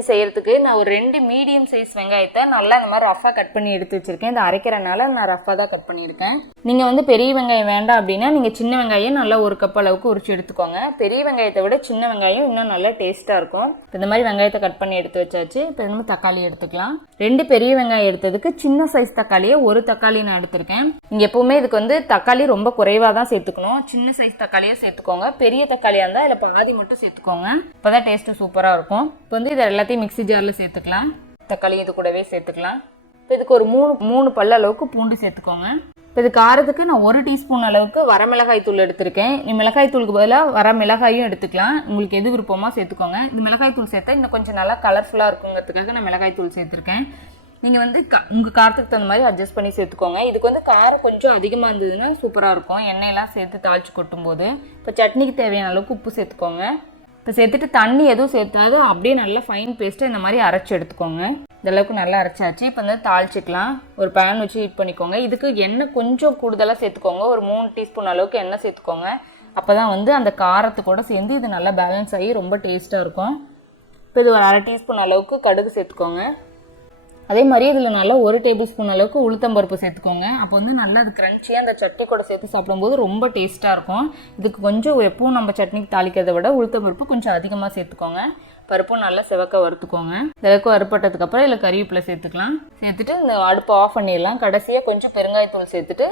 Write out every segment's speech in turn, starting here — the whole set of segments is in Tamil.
சட்னி செய்கிறதுக்கு நான் ஒரு 2 மீடியம் சைஸ் வெங்காயத்தை நல்லா இந்த மாதிரி ரஃபாக கட் பண்ணி எடுத்து வச்சுருக்கேன். இந்த அரைக்கிறனால நான் ரஃபாக தான் கட் பண்ணியிருக்கேன். நீங்கள் வந்து பெரிய வெங்காயம் வேண்டாம் அப்படின்னா நீங்கள் சின்ன வெங்காயம் நல்லா 1 கப் அளவுக்கு உரிச்சு எடுத்துக்கோங்க. பெரிய வெங்காயத்தை விட சின்ன வெங்காயம் இன்னும் நல்லா டேஸ்ட்டாக இருக்கும். இந்த மாதிரி வெங்காயத்தை கட் பண்ணி எடுத்து வச்சாச்சு. இப்போ இந்த மாதிரி தக்காளி எடுத்துக்கலாம். 2 பெரிய வெங்காயம் எடுத்ததுக்கு சின்ன சைஸ் தக்காளியை 1 தக்காளி நான் எடுத்திருக்கேன். நீங்கள் எப்போவுமே இதுக்கு வந்து தக்காளி ரொம்ப குறைவாக தான் சேர்த்துக்கணும். சின்ன சைஸ் தக்காளியாக சேர்த்துக்கோங்க. பெரிய தக்காளியாக இருந்தால் அதில் பாதி மட்டும் சேர்த்துக்கோங்க. இப்போ தான் டேஸ்ட்டு சூப்பராக இருக்கும். இப்போ வந்து இதை எல்லாத்தையும் மிக்ஸி ஜாரில் சேர்த்துக்கலாம். தக்காளி இது கூடவே சேர்த்துக்கலாம். இப்போ இதுக்கு ஒரு 3 பல்ல அளவுக்கு பூண்டு சேர்த்துக்கோங்க. இப்போ இது காரத்துக்கு நான் 1 டீஸ்பூன் அளவுக்கு வரமிளகாய் தூள் எடுத்திருக்கேன். நீ மிளகாய் தூளுக்கு பதிலாக வர மிளகாயும் எடுத்துக்கலாம். உங்களுக்கு எது விருப்பமாக சேர்த்துக்கோங்க. இந்த மிளகாய் தூள் சேர்த்தா இன்னும் கொஞ்சம் நல்லா கலர்ஃபுல்லாக இருக்குங்கிறதுக்காக நான் மிளகாய் தூள் சேர்த்துருக்கேன். நீங்கள் வந்து உங்கள் காரத்துக்கு தகுந்த மாதிரி அட்ஜஸ்ட் பண்ணி சேர்த்துக்கோங்க. இதுக்கு வந்து காரம் கொஞ்சம் அதிகமாக இருந்ததுன்னா சூப்பராக இருக்கும், எண்ணெயெல்லாம் சேர்த்து தாளித்து கொட்டும்போது. இப்போ சட்னிக்கு தேவையான அளவுக்கு உப்பு சேர்த்துக்கோங்க. இப்போ சேர்த்துட்டு தண்ணி எதுவும் சேர்த்தாது அப்படியே நல்லா ஃபைன் பேஸ்ட்டு இந்த மாதிரி அரைச்சி எடுத்துக்கோங்க. இந்தளவுக்கு நல்லா அரைச்சாச்சு. இப்போ வந்து தாளிச்சிக்கலாம். ஒரு பேன் வச்சு ஹீட் பண்ணிக்கோங்க. இதுக்கு எண்ணெய் கொஞ்சம் கூடுதலாக சேர்த்துக்கோங்க. ஒரு 3 டீஸ்பூன் அளவுக்கு எண்ணெய் சேர்த்துக்கோங்க. அப்போ தான் வந்து அந்த காரத்து கூட சேர்ந்து இது நல்லா பேலன்ஸ் ஆகி ரொம்ப டேஸ்ட்டாக இருக்கும். இப்போ இது ஒரு 1/2 டீஸ்பூன் அளவுக்கு கடுகு சேர்த்துக்கோங்க. அதே மாதிரி இதில் நல்லா 1 டேபிள் ஸ்பூன் அளவுக்கு உளுத்தம்பருப்பு சேர்த்துக்கோங்க. அப்போ வந்து நல்லா அது க்ரன்ச்சியாக அந்த சட்னி கூட சேர்த்து சாப்பிடும்போது ரொம்ப டேஸ்ட்டாக இருக்கும். இதுக்கு கொஞ்சம் எப்பவும் நம்ம சட்னிக்கு தாளிக்கிறத விட உளுத்தம்பருப்பு கொஞ்சம் அதிகமாக சேர்த்துக்கோங்க. பருப்பும் நல்லா செவக்க வறுத்துக்கோங்க. இதற்கு வறுப்பட்டதுக்கப்புறம் இதில் கறிவேப்பிலை சேர்த்துக்கலாம். சேர்த்துட்டு இந்த அடுப்பை ஆஃப் பண்ணிடலாம். கடைசியாக கொஞ்சம் பெருங்காயத்தூள் சேர்த்துட்டு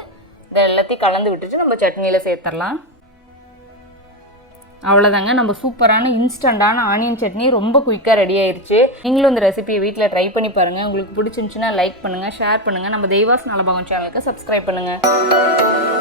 இதை எல்லாத்தையும் கலந்து விட்டுட்டு நம்ம சட்னியில் சேர்த்துடலாம். அவ்வளோதாங்க, நம்ம சூப்பரான இன்ஸ்டண்ட்டான ஆனியன் சட்னி ரொம்ப குயிக்காக ரெடி ஆயிடுச்சு. நீங்களும் இந்த ரெசிபியை வீட்டில் ட்ரை பண்ணி பாருங்கள். உங்களுக்கு பிடிச்சிருந்துச்சுன்னா லைக் பண்ணுங்கள், ஷேர் பண்ணுங்கள். நம்ம தெய்வாஸ் நலபாகம் சேனலுக்கு சப்ஸ்கிரைப் பண்ணுங்கள்.